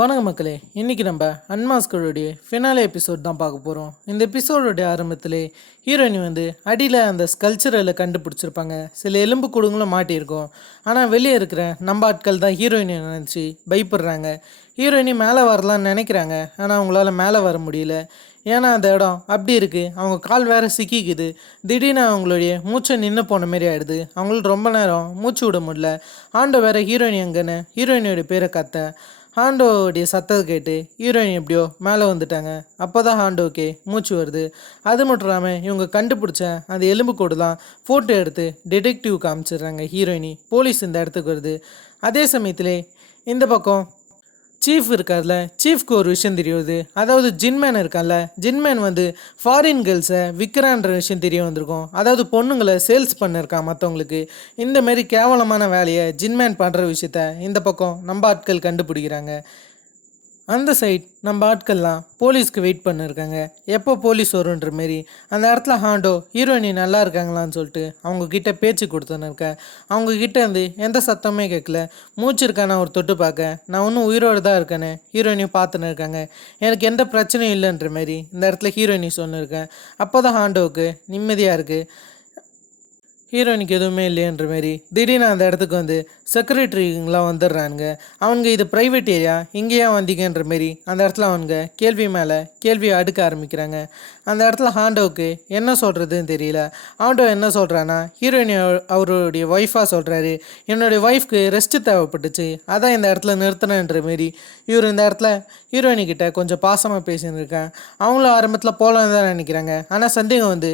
வணக்கம் மக்களே, இன்றைக்கி நம்ம அன்மாஸ்கருடைய ஃபினாலே எபிசோட் தான் பார்க்க போகிறோம். இந்த எபிசோடோடைய ஆரம்பத்திலே ஹீரோயினி அடியில் அந்த ஸ்கல்ச்சரில் கண்டுபிடிச்சிருப்பாங்க. சில எலும்பு கூடுங்களும் மாட்டியிருக்கோம். ஆனால் வெளியே இருக்கிற நம்ம ஆட்கள் தான் ஹீரோயினை நினச்சி பயப்படுறாங்க. ஹீரோயினி மேலே வரலான்னு நினைக்கிறாங்க, ஆனால் அவங்களால மேலே வர முடியல. ஏன்னா அந்த இடம் அப்படி இருக்குது. அவங்க கால் வேறு சிக்கிக்குது. திடீர்னு அவங்களுடைய மூச்சை நின்று போன மாரி ஆகிடுது. அவங்களுக்கு ரொம்ப நேரம் மூச்சு விட முடியல. ஆண்டோ வேறு ஹீரோயினி எங்கன்னு ஹீரோயினியோடைய பேரை கத்த ஹாண்டோடைய சத்தத்தை கேட்டு ஹீரோயின் எப்படியோ மேலே வந்துட்டாங்க. அப்போ தான் ஹாண்டோக்கே மூச்சு வருது. அது மட்டும் இல்லாமல் இவங்க கண்டுபிடிச்ச அந்த எலும்புக்கூடு தான் ஃபோட்டோ எடுத்து டிடெக்டிவ் காமிச்சிடுறாங்க. ஹீரோயினி போலீஸ் இந்த இடத்துக்கு வருது. அதே சமயத்திலே இந்த பக்கம் சீஃப் இருக்கார்ல, சீஃப்க்கு ஒரு விஷயம் தெரியுது. அதாவது ஜின்மேன் இருக்கான்ல, ஜின்மேன் ஃபாரின் கேர்ள்ஸை விற்கிறான்ற விஷயம் தெரிய வந்திருக்கும். அதாவது பொண்ணுங்களை சேல்ஸ் பண்ணிருக்கான் மற்றவங்களுக்கு. இந்தமாரி கேவலமான வேலையை ஜின்மேன் பண்ணுற விஷயத்த இந்த பக்கம் நம்ம ஆட்கள் கண்டுபிடிக்கிறாங்க. அந்த சைட் நம்ம ஆட்கள்லாம் போலீஸ்க்கு வெயிட் பண்ணியிருக்காங்க. எப்போ போலீஸ் வருன்ற மாரி அந்த இடத்துல ஹாண்டோ ஹீரோயினி நல்லா இருக்காங்களான்னு சொல்லிட்டு அவங்கக்கிட்ட பேச்சு கொடுத்துன்னு இருக்கேன். அவங்கக்கிட்ட எந்த சத்தமே கேட்கல. மூச்சு இருக்கான ஒரு தொட்டு பார்க்க நான் இன்னும் உயிரோடு தான் இருக்கேன்னு ஹீரோயினியும் பார்த்துன்னு இருக்காங்க. எனக்கு எந்த பிரச்சனையும் இல்லைன்ற மாரி இந்த இடத்துல ஹீரோயினி சொன்னிருக்கேன். அப்போ தான் ஹாண்டோவுக்கு நிம்மதியாக இருக்குது. ஹீரோயினுக்கு எதுவுமே இல்லையன்ற மாரி திடீர்னு அந்த இடத்துக்கு செக்ரட்டரிங்களாம் வந்துடுறானுங்க. அவனுங்க இது ப்ரைவேட் ஏரியா, இங்கேயா வந்தீங்கன்ற மாரி அந்த இடத்துல அவனுங்க கேள்வி மேலே கேள்வியை அடுக்க ஆரம்பிக்கிறாங்க. அந்த இடத்துல ஹாண்டோவுக்கு என்ன சொல்கிறதுன்னு தெரியல. ஹாண்டோ என்ன சொல்கிறான்னா, ஹீரோயினி அவருடைய ஒய்ஃபாக சொல்கிறாரு, என்னுடைய ஒய்ஃப்க்கு ரெஸ்ட்டு தேவைப்பட்டுச்சு, அதான் இந்த இடத்துல நிறுத்தினன்ற மாரி இவர் இந்த இடத்துல ஹீரோயினிக்கிட்ட கொஞ்சம் பாசமாக பேசின்னு இருக்கேன். அவங்களும் ஆரம்பத்தில் போகலான்னு தான் நினைக்கிறாங்க. ஆனால் சந்தேகம்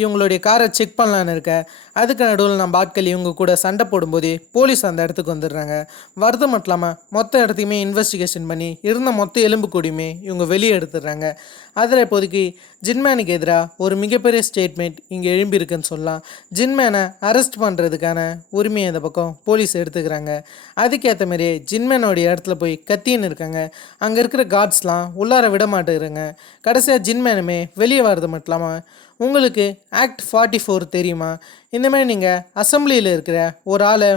இவங்களுடைய காரை செக் பண்ணலான்னு இருக்க. அதுக்கு நடுவில் நம்ம ஆட்கள் இவங்க கூட சண்டை போடும்போதே போலீஸ் அந்த இடத்துக்கு வந்துடுறாங்க. வருது மட்டும் இல்லாமல் மொத்த இடத்தையுமே இன்வெஸ்டிகேஷன் பண்ணி இருந்த மொத்த எலும்பு கூடியுமே இவங்க வெளியே எடுத்துடுறாங்க. அதில் இப்போதைக்கு ஜின்மேனுக்கு எதிராக ஒரு மிகப்பெரிய ஸ்டேட்மெண்ட் இங்கே எழும்பியிருக்குன்னு சொல்லலாம். ஜின்மேனை அரெஸ்ட் பண்ணுறதுக்கான உரிமையை இந்த பக்கம் போலீஸ் எடுத்துக்கிறாங்க. அதுக்கேற்ற மாதிரியே ஜின்மேனோடைய இடத்துல போய் கத்தின்னு இருக்காங்க. அங்கே இருக்கிற கார்ட்ஸ்லாம் உள்ளார விட மாட்டேங்கிறாங்க. கடைசியாக ஜின்மேனுமே வெளியே வர்றது மட்டும் இல்லாமல், உங்களுக்கு ஆக்ட் 44 தெரியுமா? இந்தமாதிரி நீங்கள் அசம்பிளியில் இருக்கிற ஒரு ஆளை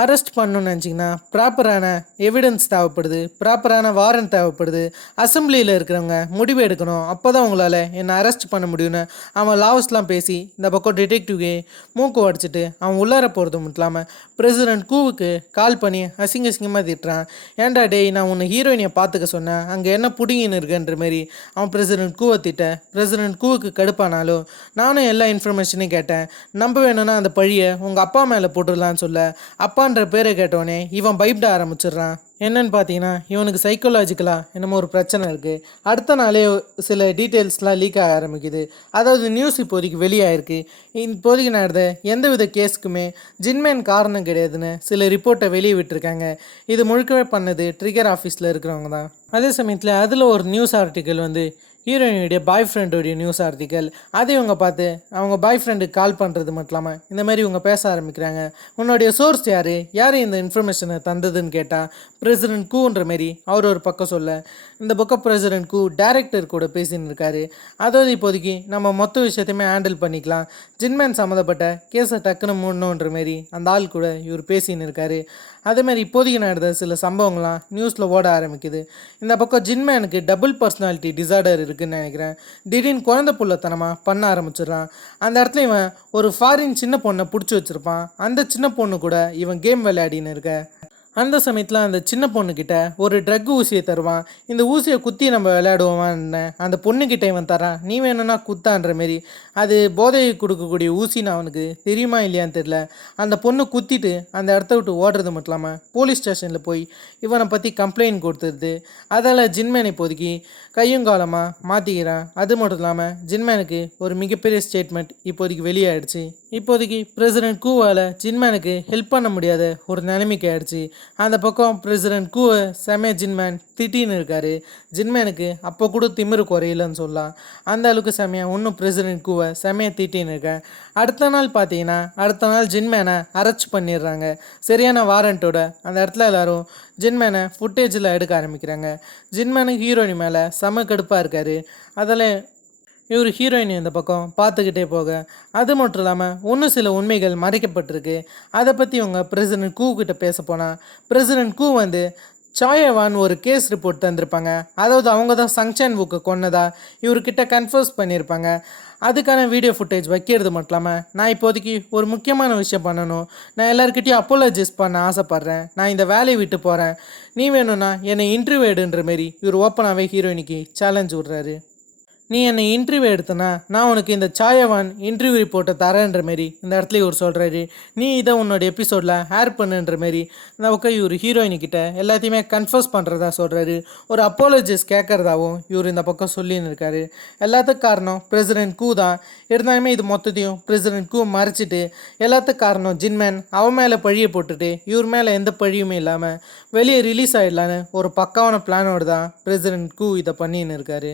அரெஸ்ட் பண்ணணும்னு நினச்சிங்கன்னா ப்ராப்பரான எவிடன்ஸ் தேவைப்படுது, ப்ராப்பரான வாரண்ட் தேவைப்படுது. அசம்பிளியில் இருக்கிறவங்க முடிவு எடுக்கணும். அப்போ தான் உங்களால் என்னை அரெஸ்ட் பண்ண முடியும்னு அவன் லாவஸ்லாம் பேசி இந்த பக்கம் டிடெக்டிவ்கே மூக்கு உடச்சிட்டு அவன் உள்ளார போகிறது மட்டும் இல்லாமல் பிரசிடென்ட் கூவுக்கு கால் பண்ணி அசிங்கமாக திட்டுறான். ஏன்டா டேய், நான் உன்னை ஹீரோயினியை பார்த்துக்க சொன்னேன், அங்கே என்ன புடிங்கின்னு இருக்குன்ற மாரி அவன் பிரசிடென்ட் கூவை திட்ட. பிரசிடென்ட் கூவுக்கு கடுப்பானாலும் நானும் எல்லா இன்ஃபர்மேஷனையும் கேட்டேன். நம்ப வேணும்னா அந்த பழியை உங்கள் அப்பா மேலே போட்டுடலான்னு சொல்ல, அப்பான்ற பேரை கேட்டோடனே இவன் பயப்பட ஆரம்பிச்சிடுறான். என்னன்னு பார்த்தீங்கன்னா, இவனுக்கு சைக்கோலாஜிக்கலாக என்னமோ ஒரு பிரச்சனை இருக்குது. அடுத்த நாளே சில டீட்டெயில்ஸ்லாம் லீக் ஆக ஆரம்பிக்குது. அதாவது நியூஸ் இப்போதைக்கு வெளியாகிருக்கு. இப்போதைக்கு நடந்த எந்தவித கேஸுக்குமே ஜின்மேன் காரணம் கிடையாதுன்னு சில ரிப்போர்ட்டை வெளியே விட்டுருக்காங்க. இது முழுக்கவே பண்ணது ட்ரிகர் ஆஃபீஸில் இருக்கிறவங்க தான். அதே சமயத்தில் அதில் ஒரு நியூஸ் ஆர்டிக்கல் ஹீரோயினுடைய பாய் ஃப்ரெண்டுடைய நியூஸ் ஆர்டிக்கல். அதை இவங்க பார்த்து அவங்க பாய் ஃப்ரெண்டுக்கு கால் பண்ணுறது மட்டும் இல்லாமல் இந்த மாதிரி இவங்க பேச ஆரம்பிக்கிறாங்க. உன்னுடைய சோர்ஸ் யார் இந்த இன்ஃபர்மேஷனை தந்ததுன்னு கேட்டால் பிரசிடென்ட் கூன்ற மாரி அவர் ஒரு பக்கம் சொல்ல, இந்த பக்கம் பிரசிடென்ட் கூ டைரக்டர் கூட பேசின்னு இருக்காரு. அதாவது இப்போதைக்கு நம்ம மொத்த விஷயத்தையுமே ஹேண்டில் பண்ணிக்கலாம், ஜின்மேன் சம்மந்தப்பட்ட கேஸை டக்குன்னு மூடணுன்ற மாரி அந்த ஆள் கூட இவர் பேசின்னு இருக்காரு. அதேமாதிரி இப்போதைக்கு நடந்த சில சம்பவங்கள்லாம் நியூஸில் ஓட ஆரம்பிக்குது. இந்த பக்கம் ஜின்மேனுக்கு டபுள் பர்சனாலிட்டி டிசார்டர் இருக்குதுன்னு நினைக்கிறேன். திடீர்னு குழந்தை புள்ளத்தனமாக பண்ண ஆரம்பிச்சிடுறான். அந்த இடத்துல இவன் ஒரு ஃபாரின் சின்ன பொண்ணை பிடிச்சி வச்சுருப்பான். அந்த சின்ன பொண்ணு கூட இவன் கேம் விளையாடின்னு இருக்க. அந்த சமயத்தில் அந்த சின்ன பொண்ணுக்கிட்ட ஒரு ட்ரக் ஊசியை தருவான். இந்த ஊசியை குத்தி நம்ம விளையாடுவோமான்னு அந்த பொண்ணுக்கிட்ட இவன் தரான். நீ வேணும்னா குத்தான்ற மாரி. அது போதையை கொடுக்கக்கூடிய ஊசின்னு அவனுக்கு தெரியுமா இல்லையான்னு தெரில. அந்த பொண்ணு குத்திட்டு அந்த இடத்த விட்டு ஓடுறது மட்டும் இல்லாமல் போலீஸ் ஸ்டேஷனில் போய் இவனை பற்றி கம்ப்ளைண்ட் கொடுத்துருது. அதால் ஜின்மேன் இப்போதைக்கு கையும் காலமாக மாற்றிக்கிறான். அது மட்டும் இல்லாமல் ஜின்மேனுக்கு ஒரு மிகப்பெரிய ஸ்டேட்மெண்ட் இப்போதைக்கு வெளியாகிடுச்சு. இப்போதைக்கு பிரசிடென்ட் கூவால் ஜின்மேனுக்கு ஹெல்ப் பண்ண முடியாத ஒரு நிலைமைக்கு ஆயிடுச்சு. அந்த பக்கம் பிரசிடென்ட் கூவை செமையா ஜின்மேன் திட்டின்னு இருக்காரு. ஜின்மேனுக்கு அப்போ கூட திமிரு குறையிலன்னு சொல்லலாம். அந்த அளவுக்கு செமையாக இன்னும் பிரசிடென்ட் கூவை செமையாக திட்டின்னு இருக்கேன். அடுத்த நாள் ஜின்மேனை அரெஸ்ட் பண்ணிடுறாங்க சரியான வாரண்ட்டோட. அந்த இடத்துல எல்லோரும் ஜின்மேனை ஃபுட்டேஜில் எடுக்க ஆரம்பிக்கிறாங்க. ஜின்மேனுக்கு ஹீரோயினி மேலே செம கடுப்பாக இருக்கார். அதில் இவர் ஹீரோயின் இந்த பக்கம் பார்த்துக்கிட்டே போக, அது மட்டும் இல்லாமல் இன்னும் சில உண்மைகள் மறைக்கப்பட்டிருக்கு. அதை பற்றி இவங்க பிரசிடென்ட் கூ கிட்ட பேச போனால் பிரசிடென்ட் கூ சாயவான் ஒரு கேஸ் ரிப்போர்ட் தந்திருப்பாங்க. அதாவது அவங்க தான் சங்சான் வுக்கை கொன்னதா இவர்கிட்ட கன்ஃபர்ஸ் பண்ணியிருப்பாங்க. அதுக்கான வீடியோ ஃபுட்டேஜ் வைக்கிறது மட்டும் இல்லாமல் நான் இப்போதைக்கு ஒரு முக்கியமான விஷயம் பண்ணணும். நான் எல்லாருக்கிட்டையும் அப்போலஜைஸ் பண்ண ஆசைப்பட்றேன். நான் இந்த வேலையை விட்டு போகிறேன். நீ வேணும்னா என்னை இன்டர்வியூ எடுன்ற மாரி இவர் ஓப்பனாகவே ஹீரோயினிக்கு சேலஞ்ச் விட்றாரு. நீ என்னை இன்டர்வியூ எடுத்தனா நான் உனக்கு இந்த சாயவான் இன்டர்வியூ ரிப்போர்ட்டை தரேன்ற மாரி இந்த இடத்துல இவர் சொல்கிறாரு. நீ இதை உன்னோட எபிசோடில் ஹேர் பண்ணுன்ற மாரி நமக்கு இவர் ஹீரோயினிக்கிட்ட எல்லாத்தையுமே கன்ஃபர்ஸ் பண்ணுறதா சொல்கிறாரு. ஒரு அப்போலஜிஸ் கேட்குறதாவும் இவர் இந்த பக்கம் சொல்லின்னு இருக்காரு. எல்லாத்துக்கும் காரணம் பிரசிடென்ட் கூ தான். இருந்தாலுமே இது மொத்தத்தையும் பிரசிடென்ட் கூ மறைச்சிட்டு எல்லாத்துக்கும் காரணம் ஜின்மேன் அவன் மேலே பழியை போட்டுட்டு இவர் மேலே எந்த பழியுமே இல்லாமல் வெளியே ரிலீஸ் ஆகிடலான்னு ஒரு பக்காவான பிளானோடு தான் பிரசிடென்ட் கூ இதை பண்ணின்னு இருக்காரு.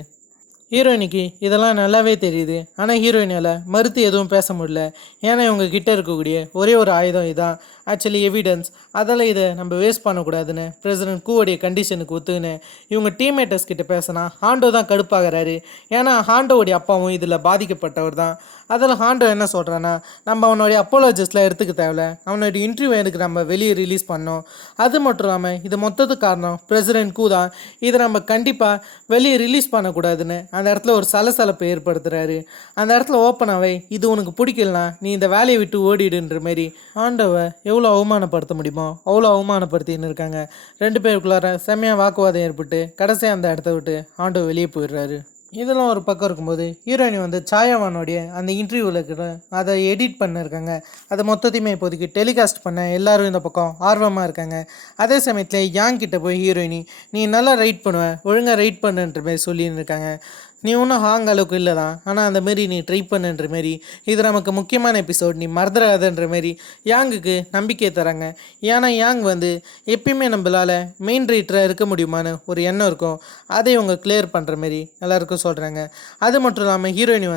ஹீரோயினுக்கு இதெல்லாம் நல்லாவே தெரியுது. ஆனால் ஹீரோயினால் மறுத்து எதுவும் பேச முடியல. ஏன்னா இவங்க கிட்டே இருக்கக்கூடிய ஒரே ஒரு ஆயுதம் இதான், ஆக்சுவலி எவிடன்ஸ். அதெல்லாம் இதை நம்ம வேஸ்ட் பண்ணக்கூடாதுன்னு பிரசிடென்ட் கூவோடைய கண்டிஷனுக்கு ஒத்துன்னு இவங்க டீம்மேட்டர்ஸ் கிட்ட பேசினா ஹாண்டோ தான் கடுப்பாகிறாரு. ஏன்னா ஹாண்டோவுடைய அப்பாவும் இதில் பாதிக்கப்பட்டவர் தான். அதில் ஹாண்டோ என்ன சொல்கிறான்னா, நம்ம அவனுடைய அப்போலஜிஸ்லாம் எடுத்துக்க தேவையில்ல, அவனுடைய இன்டர்வியூ எனக்கு நம்ம வெளியே ரிலீஸ் பண்ணோம். அது மட்டும் இல்லாமல் இது மொத்தத்துக்கு காரணம் பிரசிடென்ட் கூ தான். இதை நம்ம கண்டிப்பாக வெளியே ரிலீஸ் பண்ணக்கூடாதுன்னு அந்த இடத்துல ஒரு சலசலப்பை ஏற்படுத்துகிறாரு. அந்த இடத்துல ஓப்பனாகவே இது உனக்கு பிடிக்கலனா நீ இந்த வேலையை விட்டு ஓடிடுன்ற மாரி ஆண்டவை எவ்வளோ அவமானப்படுத்த முடியுமோ அவ்வளோ அவமானப்படுத்தின்னு இருக்காங்க. ரெண்டு பேருக்குள்ளார செம்மையாக வாக்குவாதம் ஏற்பட்டு கடைசியாக அந்த இடத்த விட்டு ஆண்டவ வெளியே போயிடுறாரு. இதெல்லாம் ஒரு பக்கம் இருக்கும்போது ஹீரோயின் சாயாவானோடைய அந்த இன்டர்வியூவில் இருக்கிற அதை எடிட் பண்ணியிருக்காங்க. அதை மொத்தத்தையுமே இப்போதைக்கு டெலிகாஸ்ட் பண்ண எல்லாரும் இந்த பக்கம் ஆர்வமாக இருக்காங்க. அதே சமயத்தில் யாங் கிட்ட போய் ஹீரோயினி நீ நல்லா ரைட் பண்ணுவேன், ஒழுங்காக ரைட் பண்ணுன்ற மாரி சொல்லின்னு இருக்காங்க. நீ ஒன்றும் ஹாங் அளவுக்கு இல்லை தான், ஆனால் அந்த மாரி நீ ட்ரை பண்ணுன்ற மாரி இது நமக்கு முக்கியமான எபிசோட், நீ மறந்துடாதன்ற மாரி யாங்குக்கு நம்பிக்கை தராங்க. ஏன்னா யாங் எப்பயுமே நம்மளால் மெயின் ரைட்டராக இருக்க முடியுமான்னு ஒரு எண்ணம் இருக்கும். அதை இவங்க கிளியர் பண்ணுற மாரி எல்லாருக்கும் சொல்கிறாங்க. அது மட்டும் இல்லாமல் ஹீரோயினி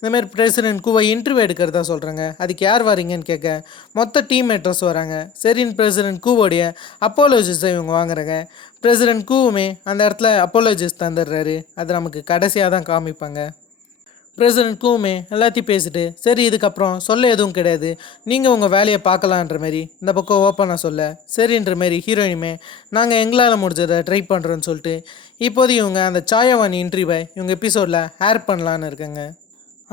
இந்தமாரி பிரசிடென்ட் கூவை இன்டர்வியூ எடுக்கிறதா சொல்கிறாங்க. அதுக்கு யார் வரீங்கன்னு கேட்க மொத்த டீம் மேட்டர்ஸ் வராங்க. சரின்னு பிரசிடென்ட் கூவோடைய அப்போலஜிஸை இவங்க வாங்குறாங்க. பிரசிடென்ட் கூவுமே அந்த இடத்துல அப்போலஜிஸ் தந்துடுறாரு. அது நமக்கு கடைசியாக தான் காமிப்பாங்க. பிரசிடென்ட் கூவுமே எல்லாத்தையும் பேசிட்டு சரி இதுக்கப்புறம் சொல்ல எதுவும் கிடையாது, நீங்கள் உங்கள் வேலையை பார்க்கலான்ற மாரி இந்த பக்கம் ஓப்பனாக சொல்ல சரின்ற மாரி ஹீரோயினுமே நாங்கள் எங்களால் முடிஞ்சதை ட்ரை பண்ணுறோன்னு சொல்லிட்டு இப்போது இவங்க அந்த சாயவானி இன்டர்வியூவை இவங்க எபிசோடில் ஹேர் பண்ணலான்னு இருக்காங்க.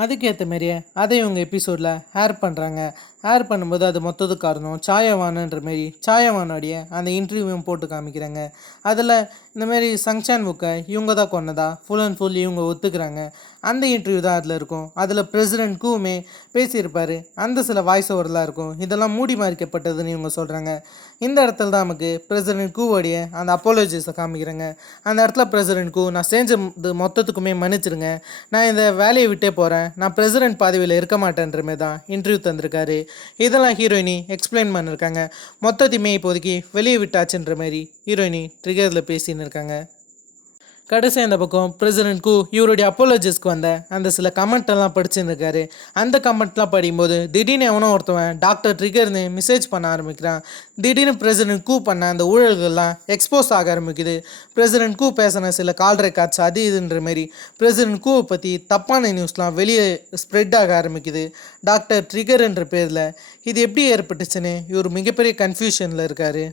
அதுக்கேற்ற மாரியே அதை இவங்க எபிசோடில் ஹேர் பண்ணுறாங்க. ஹேர் பண்ணும்போது அது மொத்தத்துக்கு காரணம் சாயவானுன்ற மாரி சாயவானுடைய அந்த இன்டர்வியூவும் போட்டு காமிக்கிறாங்க. அதில் இந்தமாரி சங்சான் புக்கை இவங்க தான் கொன்னதா ஃபுல் அண்ட் ஃபுல் இவங்க ஒத்துக்கிறாங்க. அந்த இன்டர்வியூ தான் அதில் இருக்கும். அதில் பிரசிடென்ட் கூவுமே பேசியிருப்பார். அந்த சில வாய்ஸ் ஓவர்லாம் இருக்கும். இதெல்லாம் மூடி மறைக்கப்பட்டதுன்னு இவங்க சொல்கிறாங்க. இந்த இடத்துல தான் நமக்கு பிரசிடென்ட் கூவோடைய அந்த அப்போலஜிஸை காமிக்கிறாங்க. அந்த இடத்துல பிரசிடென்ட் கூ நான் செஞ்சது மொத்தத்துக்குமே மன்னிச்சிருங்க, நான் இந்த வேலையை விட்டே போகிறேன், நான் பிரசிடென்ட் பதவியில் இருக்க மாட்டேன்ற மாதிரி தான் இன்டர்வியூ தந்திருக்காரு. இதெல்லாம் ஹீரோயினி எக்ஸ்பிளைன் பண்ணியிருக்காங்க. மொத்தத்தையுமே இப்போதைக்கு வெளியே விட்டாச்சுன்ற மாதிரி ஹீரோயினி ட்ரிகரில் பேசின்னு இருக்காங்க. கடைசி அந்த பக்கம் பிரசிடென்ட் கூ இவருடைய அப்போலஜிஸ்க்கு வந்த அந்த சில கமெண்ட்டெல்லாம் படிச்சுன்னு இருக்காரு. அந்த கமெண்ட்லாம் படிக்கும்போது திடீர்னு எவனோ ஒருத்தவன் டாக்டர் ட்ரிகர்னு மெசேஜ் பண்ண ஆரம்பிக்கிறான். திடீர்னு பிரசிடென்ட் கூ பண்ண அந்த ஊழல்கள்லாம் எக்ஸ்போஸ் ஆக ஆரம்பிக்குது. பிரசிடென்ட் கூ பேசின சில கால் ரெக்கார்ட்ஸ் அது இதுன்ற மாரி பிரசிடென்ட் கூவை பற்றி தப்பான நியூஸ்லாம் வெளியே ஸ்ப்ரெட் ஆக ஆரம்பிக்குது டாக்டர் ட்ரிகர்ன்ற பேரில். இது எப்படி ஏற்பட்டுச்சுன்னு இவர் மிகப்பெரிய கன்ஃபியூஷனில் இருக்கார்.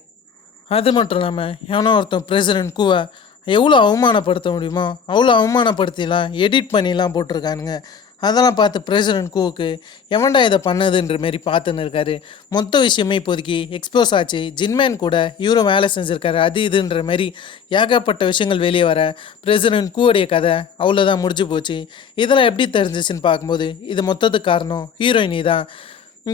அது மட்டும் இல்லாமல் எவனோ ஒருத்தன் பிரசிடென்ட் கூவை எவ்வளோ அவமானப்படுத்த முடியுமோ அவ்வளோ அவமானப்படுத்திலாம் எடிட் பண்ணிலாம் போட்டிருக்கானுங்க. அதெல்லாம் பார்த்து பிரசிடென்ட் கூவுக்கு எவன்டா இதை பண்ணதுன்ற மாரி பார்த்துன்னு இருக்காரு. மொத்த விஷயமே இப்போதைக்கு எக்ஸ்போஸ் ஆச்சு. ஜின்மேன் கூட இவரும் வேலை செஞ்சுருக்காரு அது இதுன்ற மாதிரி ஏகப்பட்ட விஷயங்கள் வெளியே வர பிரசிடென்ட் கூவுடைய கதை அவ்வளோதான் முடிஞ்சு போச்சு. இதெல்லாம் எப்படி தெரிஞ்சிச்சுன்னு பார்க்கும்போது இது மொத்தத்துக்கு காரணம் ஹீரோயினி தான்.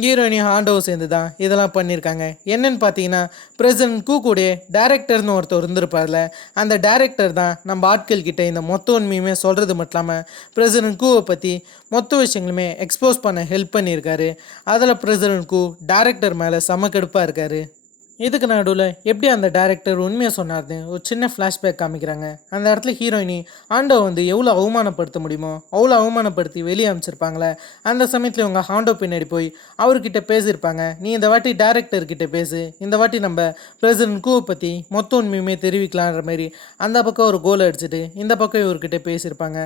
ஹீரோயினி ஆண்டோ சேர்ந்து தான் இதெல்லாம் பண்ணியிருக்காங்க. என்னென்னு பார்த்தீங்கன்னா பிரசிடென்ட் கூ கூட டேரக்டர்னு ஒருத்தர் இருந்திருப்பார்ல, அந்த டேரக்டர் தான் நம்ம ஆட்கள்கிட்ட இந்த மொத்த உண்மையுமே சொல்கிறது மட்டும் இல்லாமல் பிரசிடென்ட் கூவை பற்றி மொத்த விஷயங்களுமே எக்ஸ்போஸ் பண்ண ஹெல்ப் பண்ணியிருக்காரு. அதில் பிரசிடென்ட் கூ டேரக்டர் மேலே செமக்கெடுப்பாக இருக்கார். இதுக்கு நடுவில் எப்படி அந்த டேரக்டர் உண்மையை சொன்னார்னு ஒரு சின்ன ஃப்ளாஷ்பேக் காமிக்கிறாங்க. அந்த இடத்துல ஹீரோயினி ஆண்டோ எவ்வளோ அவமானப்படுத்த முடியுமோ அவ்வளோ அவமானப்படுத்தி வெளியே அமைச்சிருப்பாங்களே. அந்த சமயத்தில் இவங்க ஆண்டோ பின்னாடி போய் அவர்கிட்ட பேசியிருப்பாங்க, நீ இந்த வாட்டி டேரக்டர்கிட்ட பேசு, இந்த வாட்டி நம்ம பிரசிடென்ட் கூவை பற்றி மொத்த உண்மையுமே தெரிவிக்கலான்ற மாதிரி அந்த பக்கம் ஒரு கோல் அடிச்சுட்டு இந்த பக்கம் இவர்கிட்ட பேசியிருப்பாங்க.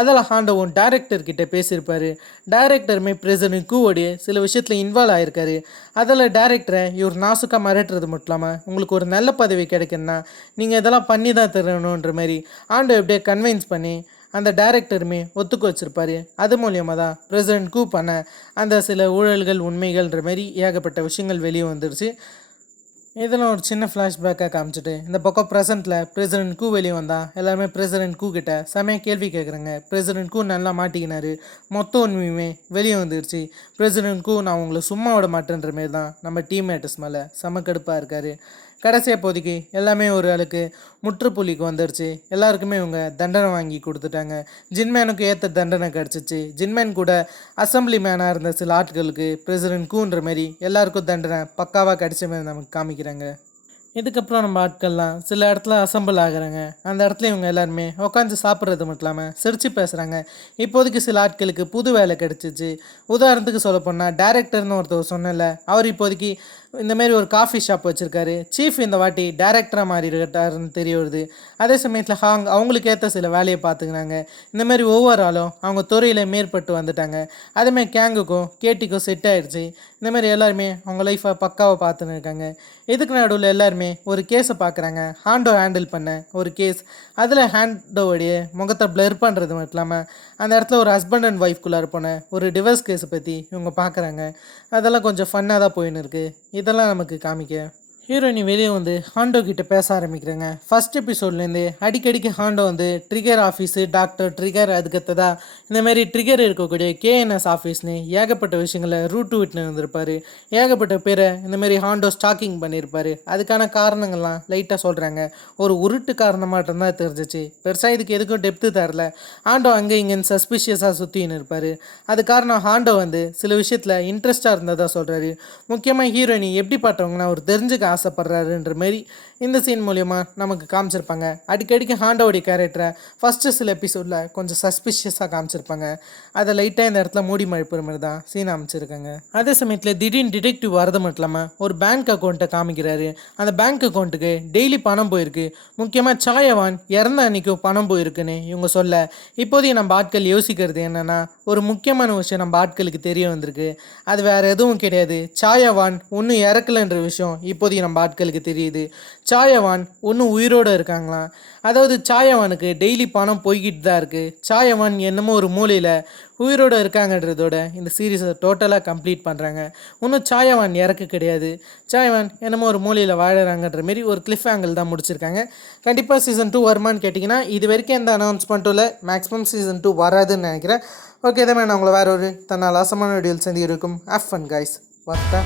அதில் ஆண்டோவும் டேரக்டர்கிட்ட பேசியிருப்பார். டேரக்டருமே பிரசிடென்ட் கூவோடைய சில விஷயத்தில் இன்வால்வ் ஆகிருக்காரு. அதில் டேரக்டரை இவர் நாசுக்காக மிரட்டுற காப்பாற்றுறது மட்டும் இல்லாமல் உங்களுக்கு ஒரு நல்ல பதவி கிடைக்குன்னா நீங்கள் இதெல்லாம் பண்ணி தான் தரணுன்ற மாதிரி ஆண்டோ எப்படியே கன்வின்ஸ் பண்ணி அந்த டைரக்டருமே ஒத்துக்க வச்சுருப்பார். அது மூலியமாக தான் பிரசிடென்ட் கூ பண்ண அந்த சில ஊழல்கள் உண்மைகள்ன்ற மாதிரி ஏகப்பட்ட விஷயங்கள் வெளியே வந்துருச்சு. இதெல்லாம் ஒரு சின்ன ஃப்ளாஷ்பேக்காக காமிச்சிட்டு இந்த பக்கம் ப்ரெசென்ட்டில் பிரசிடென்ட் கூ வெளியே வந்தால் எல்லாருமே பிரசிடென்ட் கூ கிட்ட செமையாக கேள்வி கேட்குறாங்க. பிரசிடென்ட் கூ நல்லா மாட்டிக்கினாரு. மொத்த உண்மையுமே வெளியே வந்துருச்சு. பிரசிடென்ட் கூ நான் உங்களை சும்மா விட மாட்டேன்ற மாரி தான் நம்ம டீம்மேட்டர்ஸ் மேலே செம கடுப்பாக இருக்கார். கடைசியாக இப்போதைக்கு எல்லாமே ஒரு ஆளுக்கு முற்றுப்புள்ளிக்கு வந்துடுச்சு. எல்லாருக்குமே இவங்க தண்டனை வாங்கி கொடுத்துட்டாங்க. ஜின்மேனுக்கு ஏற்ற தண்டனை கிடச்சிச்சு. ஜின்மேன் கூட அசம்பிளி மேனாக இருந்த சில ஆட்களுக்கு பிரசிடென்ட் கூன்ற மாரி எல்லாருக்கும் தண்டனை பக்காவாக கிடைச்ச மாதிரி நமக்கு காமிக்கிறாங்க. இதுக்கப்புறம் நம்ம ஆட்கள்லாம் சில இடத்துல அசம்பிள் ஆகுறாங்க. அந்த இடத்துல இவங்க எல்லாருமே உட்காந்து சாப்பிட்றது மட்டும் இல்லாமல் சிரித்து பேசுகிறாங்க. இப்போதைக்கு சில ஆட்களுக்கு புது வேலை கிடச்சிச்சு. உதாரணத்துக்கு சொல்ல போனால் டைரக்டர்னு ஒருத்தர் சொன்னல, அவர் இப்போதைக்கு இந்தமாரி ஒரு காஃபி ஷாப் வச்சுருக்காரு. சீஃப் இந்த வாட்டி டைரக்டராக மாறிட்டாருன்னு தெரிய வருது. அதே சமயத்தில் அவங்களுக்கு ஏற்ற சில வேலையை பார்த்துக்கிறாங்க. இந்தமாரி ஒவ்வொரு ஆளும் அவங்க துறையில் மேற்பட்டு வந்துட்டாங்க. அதேமாதிரி கேங்குக்கும் கேட்டிக்கும் செட் ஆகிடுச்சு. இந்தமாரி எல்லாருமே அவங்க லைஃப்பை பக்காவாக பார்த்துன்னு இருக்காங்க. இதுக்கு நடுவில் எல்லாருமே ஒரு கேஸை பார்க்குறாங்க. ஹாண்டோ ஹேண்டில் பண்ண ஒரு கேஸ். அதில் ஹாண்டோவுடைய முகத்தை பிளர் பண்ணுறது மட்டும் இல்லாமல் அந்த இடத்துல ஒரு ஹஸ்பண்ட் அண்ட் ஒய்ஃப்குள்ளார போன ஒரு டிவோர்ஸ் கேஸை பற்றி இவங்க பார்க்குறாங்க. அதெல்லாம் கொஞ்சம் ஃபன்னாக தான் போயின்னு இருக்குது. இதெல்லாம் நமக்கு காமிக்க ஹீரோயினி வெளியே வந்து ஹாண்டோ கிட்ட பேச ஆரம்பிக்கிறாங்க. ஃபர்ஸ்ட் எபிசோட்லேருந்து அடிக்கடிக்கு ஹாண்டோ வந்து ட்ரிகர் ஆஃபீஸு, டாக்டர் ட்ரிகர், அதுக்கடுத்ததா இந்தமாரி ட்ரிகர் இருக்கக்கூடிய கேஎன்எஸ் ஆஃபீஸ்னு ஏகப்பட்ட விஷயங்களை ரூட்டு விட்டுன்னு இருந்திருப்பார். ஏகப்பட்ட பேரை இந்தமாரி ஹாண்டோ ஸ்டாக்கிங் பண்ணியிருப்பார். அதுக்கான காரணங்கள்லாம் லைட்டாக சொல்கிறாங்க. ஒரு உருட்டு காரணமாட்டம் தான் தெரிஞ்சிச்சு. பெருசாக இதுக்கு எதுக்கும் டெப்த்து தரல. ஹாண்டோ அங்கே இங்கேன்னு சஸ்பிஷியஸாக சுற்றின்னு இருப்பார். அது காரணம் ஹாண்டோ வந்து சில விஷயத்தில் இன்ட்ரெஸ்டாக இருந்ததாக சொல்கிறாரு. முக்கியமாக ஹீரோயினி எப்படி பார்த்தவங்கன்னா ஒரு தெரிஞ்சுக்க ஆசைப்படுறாருன்ற மாரி இந்த சீன் மூலமா நமக்கு காமிச்சிருப்பாங்க. அடிக்கடிக்கு ஹாண்டோடைய கேரக்டரை ஃபஸ்ட்டு சில எபிசோடில் கொஞ்சம் சஸ்பிஷியஸாக காமிச்சிருப்பாங்க. அதை லைட்டாக இந்த இடத்துல மூடி மழுப்புற மாதிரி தான் சீன் அமைச்சிருக்காங்க. அதே சமயத்தில் திடீர்னு டிடெக்டிவ் வரது மட்டும் இல்லாமல் ஒரு பேங்க் அக்கௌண்ட்டை காமிக்கிறாரு. அந்த பேங்க் அக்கௌண்ட்டுக்கு டெய்லி பணம் போயிருக்கு. முக்கியமாக சாயவான் இறந்த அன்னைக்கும் பணம் போயிருக்குன்னு இவங்க சொல்ல இப்போதைய நம்ம ஆட்கள் யோசிக்கிறது என்னென்னா ஒரு முக்கியமான விஷயம் நம்ம ஆட்களுக்கு தெரிய வந்திருக்கு. அது வேறு எதுவும் கிடையாது. சாயவான் ஒன்றும் இறக்கலைன்ற விஷயம் இப்போதைய நம்ம ஆட்களுக்கு தெரியுது. சாயவான் ஒன்றும் உயிரோடு இருக்காங்களாம். அதாவது சாயவானுக்கு டெய்லி பணம் போய்கிட்டு தான் இருக்குது. சாயவான் என்னமோ ஒரு மூலையில் உயிரோடு இருக்காங்கன்றதோட இந்த சீரீஸை டோட்டலாக கம்ப்ளீட் பண்ணுறாங்க. இன்னும் சாயவான் இறக்கு கிடையாது. சாயவான் என்னமோ ஒரு மூலையில் வாழறாங்கன்ற மாரி ஒரு கிளிஃப் ஆங்கிள் தான் முடிச்சிருக்காங்க. கண்டிப்பாக சீசன் 2 வருமானு கேட்டிங்கன்னா இது வரைக்கும் எந்த அனௌன்ஸ்மெண்ட்டும் இல்லை. மேக்ஸிமம் சீசன் 2 வராதுன்னு நினைக்கிறேன். ஓகே, தான் நான் உங்களை வேறு ஒரு தன்னால் அசமான வீடியோவில் சந்தி இருக்கும். Have fun guys. வரட்டா.